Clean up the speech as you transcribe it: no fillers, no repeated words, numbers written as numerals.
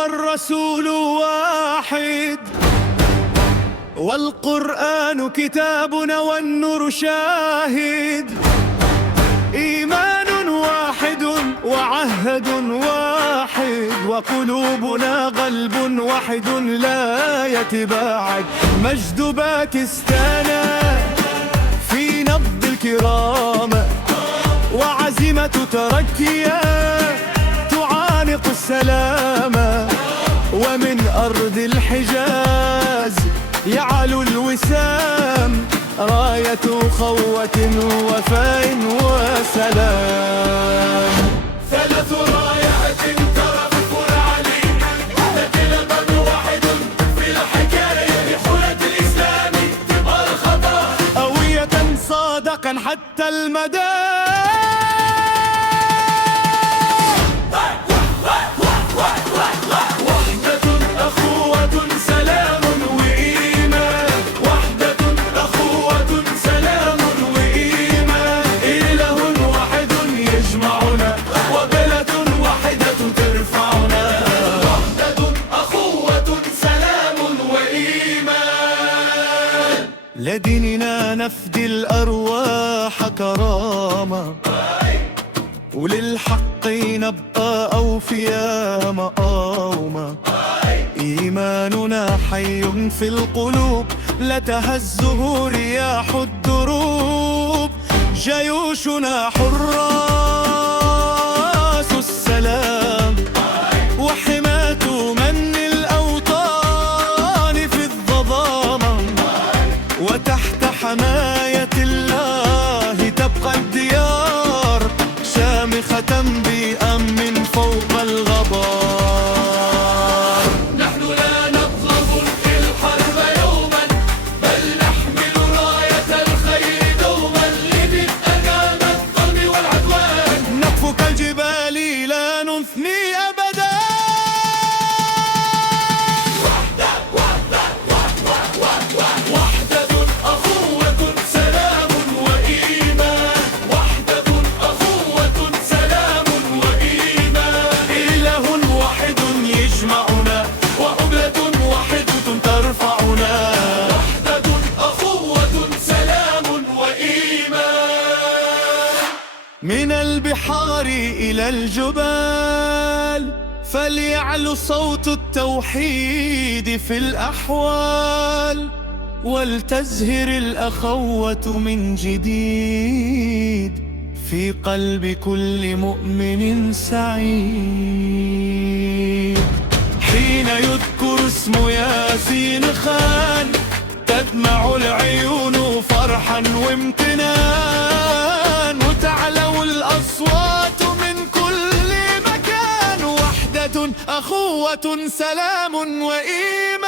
والرسول واحد، والقرآن كتابنا والنور شاهد. إيمان واحد وعهد واحد، وقلوبنا قلب واحد لا يتباعد. مجد باكستان في نبض الكرامة، وعزيمة تركيا تعانق السلام. ومن أرض الحجاز يعلو الوسام، راية خوة وفاء وسلام. ثلاث رايات ترفرف العلي، كلبا واحد في الحكاية لحلة الإسلام تبقى الخطا، قوية صادقا حتى المدى. لديننا نفدي الأرواح كرامة، وللحق نبقى أوفياء مقاومة. إيماننا حي في القلوب، لا تهزه رياح الدروب. جيوشنا حراس السلام، وحماة من الأوطان في الظلام. وتحت حماية الله تبقى الديار، شامخة بأمن فوق الغبار. نحن لا نطلب في الحرب يوما، بل نحمل راية الخير دوما. لدفء أمام الظلم والعدوان، نقف كالجبال لا نثني أبدا. من البحار إلى الجبال فليعلو صوت التوحيد في الأحوال، ولتزهر الأخوة من جديد في قلب كل مؤمن سعيد. حين يذكر اسم ياسين خان تدمع العيون فرحا وامتنان، وتعلو الأصوات من كل مكان. وحدة أخوة سلام وإيمان.